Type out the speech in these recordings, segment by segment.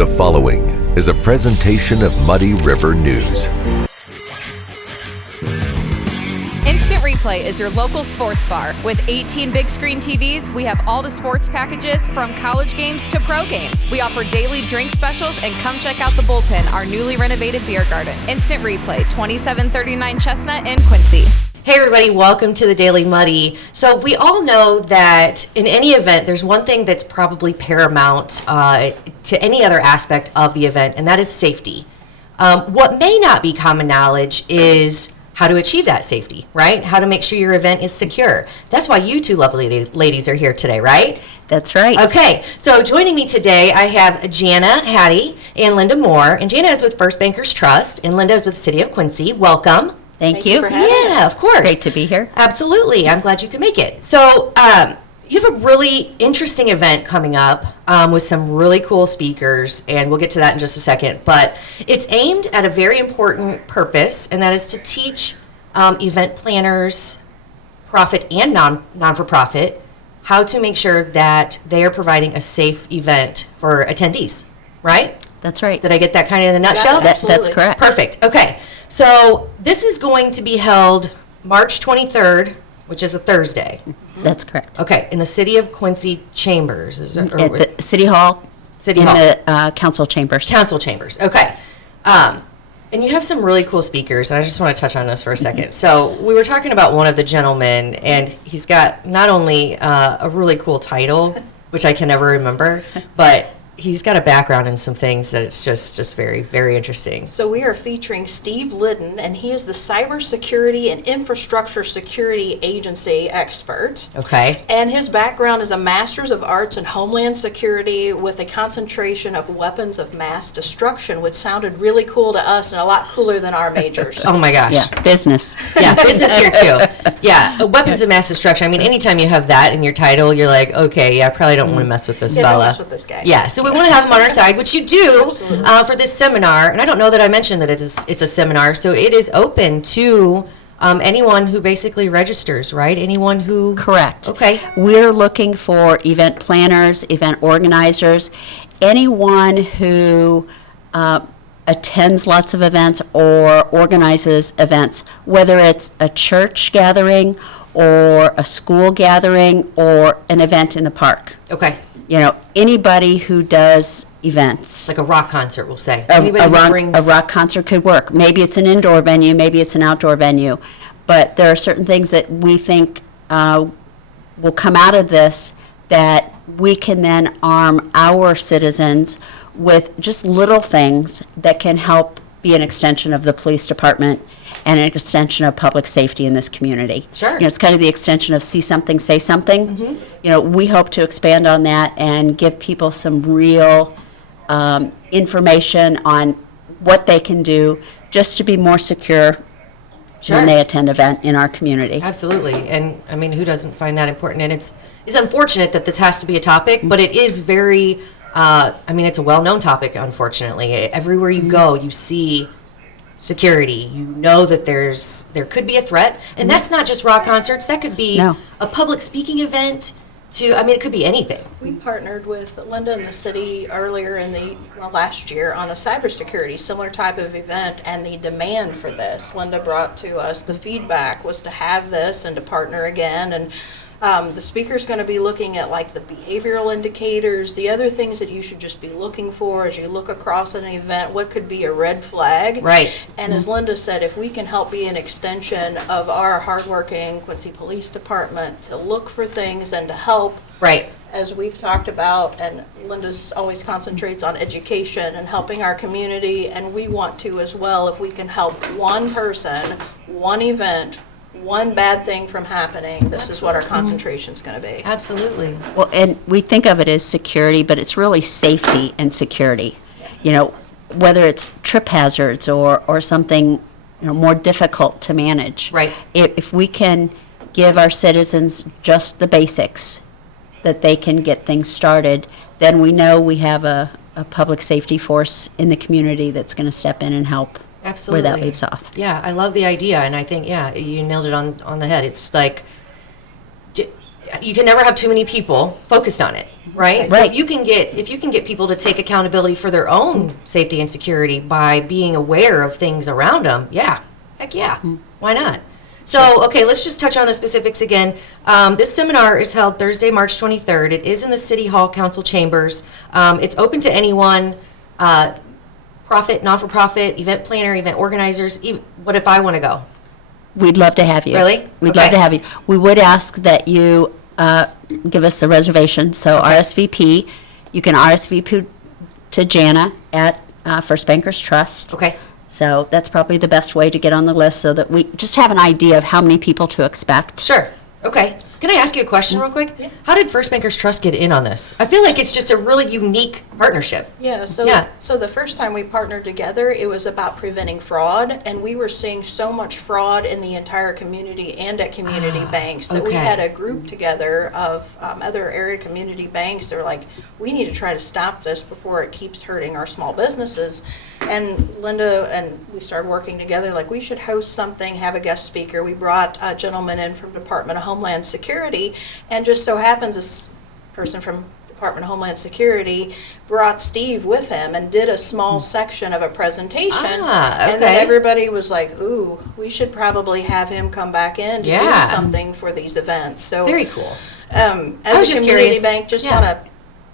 The following is a presentation of Muddy River News. Instant Replay is your local sports bar. With 18 big screen TVs, we have all the sports packages from college games to pro games. We offer daily drink specials, and come check out the Bullpen, our newly renovated beer garden. Instant Replay, 2739 Chestnut in Quincy. Hey everybody, welcome to the Daily Muddy. So we all know that in any event, there's one thing that's probably paramount to any other aspect of the event, and that is safety. What may not be common knowledge is how to achieve that safety, right? How to make sure your event is secure. That's why you two lovely ladies are here today, right? That's right. Okay, so joining me today, I have Jana, Hattey, and Linda Moore. And Jana is with First Bankers Trust, and Linda is with the City of Quincy. Welcome. Thank you. For having us. Of course. Great to be here. Absolutely. I'm glad you could make it. So you have a really interesting event coming up with some really cool speakers, and we'll get to that in just a second. But it's aimed at a very important purpose, and that is to teach event planners, profit and non-for-profit, how to make sure that they are providing a safe event for attendees, right? That's right. Did I get that kind of in a nutshell? That's correct. Perfect. Okay. So this is going to be held March 23rd, which is a Thursday. That's correct. Okay. In the City of Quincy Chambers. At the City Hall. City Hall. The Council Chambers. Council Chambers. Okay. And you have some really cool speakers, and I just want to touch on this for a second. So we were talking about one of the gentlemen, and he's got not only a really cool title, which I can never remember, but he's got a background in some things that it's just very, very interesting. So we are featuring Steve Liddon, and he is the Cybersecurity and Infrastructure Security Agency expert. Okay. And his background is a Master's of Arts in Homeland Security with a concentration of weapons of mass destruction, which sounded really cool to us and a lot cooler than our majors. Oh my gosh. Yeah, business. Yeah, business here too. Yeah, weapons of mass destruction. I mean, anytime you have that in your title, you're like, okay, yeah, I probably don't want to mess with this Yeah, fella. don't mess with this guy. Yeah, so we want to have them on our side, which you do Absolutely. for this seminar. And I don't know that I mentioned that it's a seminar, so it is open to anyone who basically registers, right? Anyone who... Correct. Okay. We're looking for event planners, event organizers, anyone who attends lots of events or organizes events, whether it's a church gathering or a school gathering or an event in the park. Okay. You know, anybody who does events. Like a rock concert, we'll say. A Anybody who rock, brings... a rock concert could work. Maybe it's an indoor venue, maybe it's an outdoor venue. But there are certain things that we think will come out of this that we can then arm our citizens with just little things that can help be an extension of the police department and an extension of public safety in this community. Sure. You know, it's kind of the extension of see something, say something. Mm-hmm. You know, we hope to expand on that and give people some real information on what they can do just to be more secure Sure. when they attend an event in our community. Absolutely. And, I mean, who doesn't find that important? And it's unfortunate that this has to be a topic, but it is very, I mean, it's a well-known topic, unfortunately. Everywhere you go, you see security. You know that there could be a threat. And that's not just rock concerts. That could be No. a public speaking event. I mean, it could be anything. We partnered with Linda and the city earlier in last year on a cybersecurity similar type of event, and the demand for this, Linda brought to us, the feedback was to have this and to partner again. And the speaker's going to be looking at like the behavioral indicators, the other things that you should just be looking for as you look across an event, what could be a red flag. Right. And as Linda said, if we can help be an extension of our hardworking Quincy Police Department to look for things and to help, Right. as we've talked about, and Linda's always concentrates on education and helping our community, and we want to as well, if we can help one person, one event, one bad thing from happening, this is what our concentration's going to be. Absolutely. Well, and we think of it as security, but it's really safety and security. You know, whether it's trip hazards or something, you know, more difficult to manage. Right. If we can give our citizens just the basics, that they can get things started, then we know we have a public safety force in the community that's going to step in and help. Absolutely. Where that leaves off. Yeah, I love the idea, and I think, yeah, you nailed it on the head. It's like, you can never have too many people focused on it. right? So Right. if you can get people to take accountability for their own safety and security by being aware of things around them, yeah, heck yeah, why not? So, okay, let's just touch on the specifics again. This seminar is held Thursday, March 23rd. It is in the City Hall Council chambers. It's open to anyone, profit, not-for-profit, event planner, event organizers. What if I want to go? We'd love to have you. Really? We'd Okay. love to have you. We would ask that you give us a reservation, so RSVP. You can RSVP to Jana at First Bankers Trust. Okay. So that's probably the best way to get on the list so that we just have an idea of how many people to expect. Sure. Okay. Can I ask you a question real quick? Yeah. How did First Bankers Trust get in on this? I feel like it's just a really unique partnership. Yeah, Yeah. so the first time we partnered together, it was about preventing fraud, and we were seeing so much fraud in the entire community and at community banks that we okay. had a group together of other area community banks. They're like, we need to try to stop this before it keeps hurting our small businesses. And Linda and we started working together, like we should host something, have a guest speaker. We brought a gentleman in from Department of Homeland Security, and just so happens this person from Department of Homeland Security brought Steve with him and did a small section of a presentation. And then okay. everybody was like, ooh, we should probably have him come back in to Yeah. do something for these events. So Very cool. as was a just community curious. bank, just Yeah. want to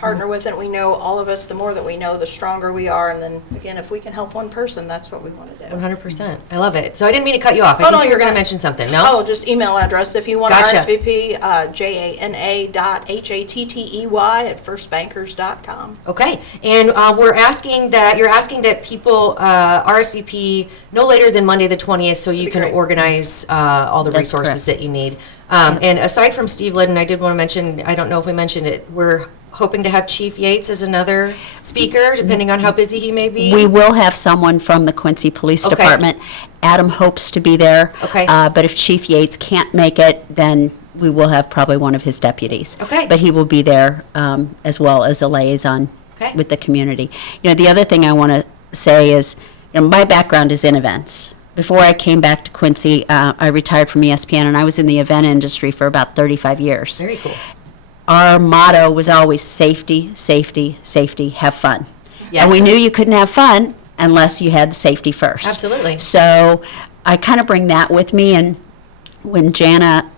partner with it. We know all of us, the more that we know, the stronger we are. And then again, if we can help one person, that's what we want to do. 100%. I love it. So I didn't mean to cut you off. I Oh, think no, you were you're going to fine. mention something. No? Oh, just email address if you want Gotcha. to RSVP, jana.hattey@firstbankers.com. Okay. And you're asking that people RSVP no later than Monday the 20th so you be can great. organize all the That's resources correct. that you need. And aside from Steve Liddon, I did want to mention, I don't know if we mentioned it, we're hoping to have Chief Yates as another speaker, depending on how busy he may be. We will have someone from the Quincy Police Okay. Department. Adam hopes to be there. Okay. But if Chief Yates can't make it, then we will have probably one of his deputies. Okay. But he will be there as well as a liaison Okay. with the community. You know, the other thing I want to say is, you know, my background is in events. Before I came back to Quincy, I retired from ESPN, and I was in the event industry for about 35 years. Very cool. Our motto was always safety, safety, safety, have fun. Yeah. And we knew you couldn't have fun unless you had safety first. Absolutely. So I kind of bring that with me, and when Jana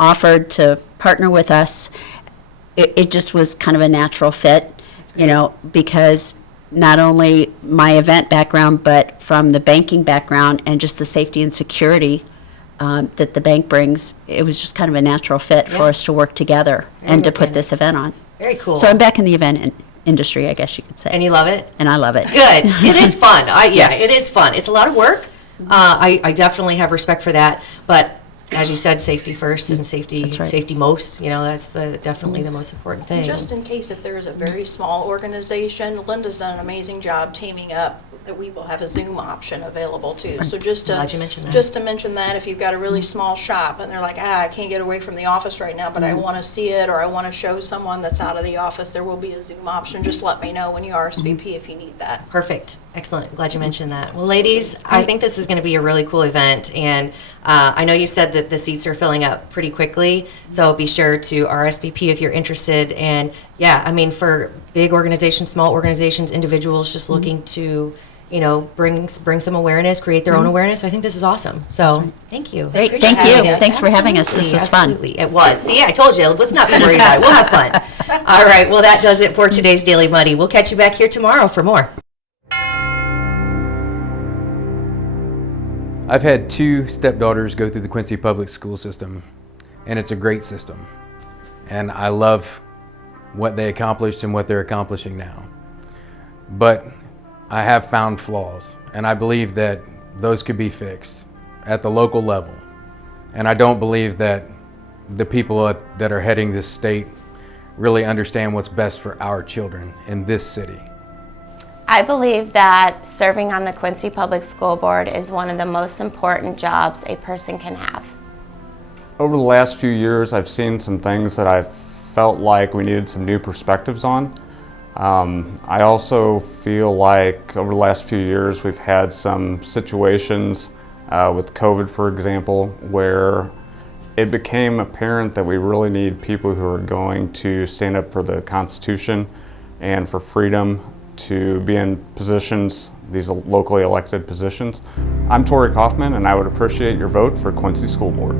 offered to partner with us, it just was kind of a natural fit, you know, because not only my event background, but from the banking background and just the safety and security that the bank brings, it was just kind of a natural fit for Yeah. us to work together and to put organic. this event on. Very cool. So I'm back in the event industry, I guess you could say. And you love it? And I love it. Good. It is fun. Yes. It is fun. It's a lot of work. I definitely have respect for that. But as you said, safety first and safety That's right. safety most. You know, that's definitely the most important thing. Just in case if there is a very small organization, Linda's done an amazing job teaming up that we will have a Zoom option available too. So just Glad you mentioned that. just to mention that if you've got a really small shop and they're like, I can't get away from the office right now, but I want to see it or I want to show someone that's out of the office, there will be a Zoom option. Just let me know when you RSVP if you need that. Perfect. Excellent. Glad you mentioned that. Well, ladies, I think this is going to be a really cool event. And I know you said that the seats are filling up pretty quickly. So be sure to RSVP if you're interested. And yeah, I mean, for big organizations, small organizations, individuals just looking to, you know, bring some awareness, create their own awareness. I think this is awesome. So thank you. Great. Appreciate Thank you. having us. Thanks for having us. This was fun. Absolutely. It was. See, I told you, let's not be worried about it. We'll have fun. All right. Well, that does it for today's Daily Muddy. We'll catch you back here tomorrow for more. I've had two stepdaughters go through the Quincy public school system, and it's a great system. And I love what they accomplished and what they're accomplishing now. But I have found flaws, and I believe that those could be fixed at the local level. And I don't believe that the people that are heading this state really understand what's best for our children in this city. I believe that serving on the Quincy Public School Board is one of the most important jobs a person can have. Over the last few years, I've seen some things that I felt like we needed some new perspectives on. I also feel like over the last few years, we've had some situations with COVID, for example, where it became apparent that we really need people who are going to stand up for the Constitution and for freedom to be in positions, these locally elected positions. I'm Tori Kaufman, and I would appreciate your vote for Quincy School Board.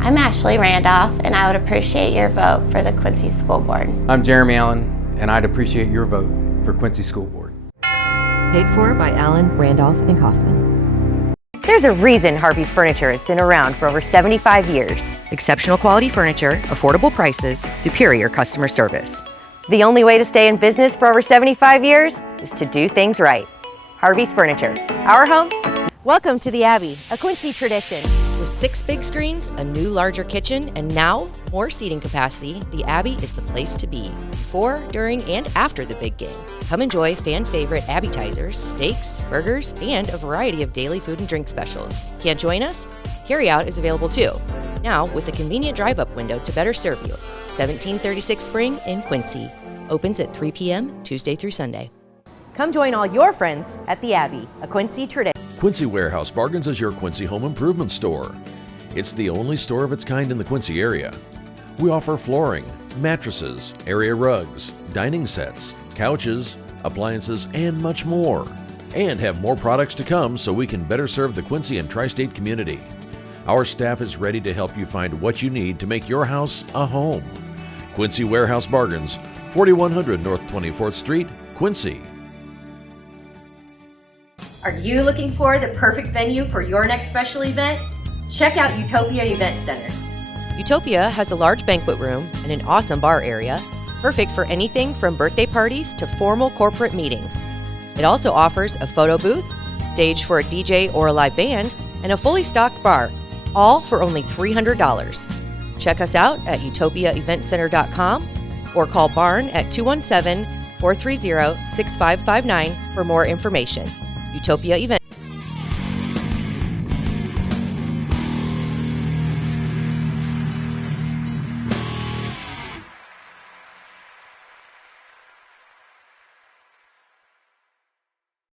I'm Ashley Randolph, and I would appreciate your vote for the Quincy School Board. I'm Jeremy Allen, and I'd appreciate your vote for Quincy School Board. Paid for by Allen, Randolph, and Kaufman. There's a reason Harvey's Furniture has been around for over 75 years. Exceptional quality furniture, affordable prices, superior customer service. The only way to stay in business for over 75 years is to do things right. Harvey's Furniture, our home. Welcome to the Abbey, a Quincy tradition. With 6 big screens, a new larger kitchen, and now more seating capacity, the Abbey is the place to be before, during, and after the big game. Come enjoy fan favorite appetizers, steaks, burgers, and a variety of daily food and drink specials. Can't join us? Carryout is available too. Now with a convenient drive-up window to better serve you. 1736 Spring in Quincy. Opens at 3 p.m. Tuesday through Sunday. Come join all your friends at the Abbey, a Quincy tradition. Quincy Warehouse Bargains is your Quincy home improvement store. It's the only store of its kind in the Quincy area. We offer flooring, mattresses, area rugs, dining sets, couches, appliances, and much more. And have more products to come so we can better serve the Quincy and tri-state community. Our staff is ready to help you find what you need to make your house a home. Quincy Warehouse Bargains, 4100 North 24th Street, Quincy. Are you looking for the perfect venue for your next special event? Check out Utopia Event Center. Utopia has a large banquet room and an awesome bar area, perfect for anything from birthday parties to formal corporate meetings. It also offers a photo booth, stage for a DJ or a live band, and a fully stocked bar, all for only $300. Check us out at utopiaeventcenter.com or call Barn at 217-430-6559 for more information. Utopia Event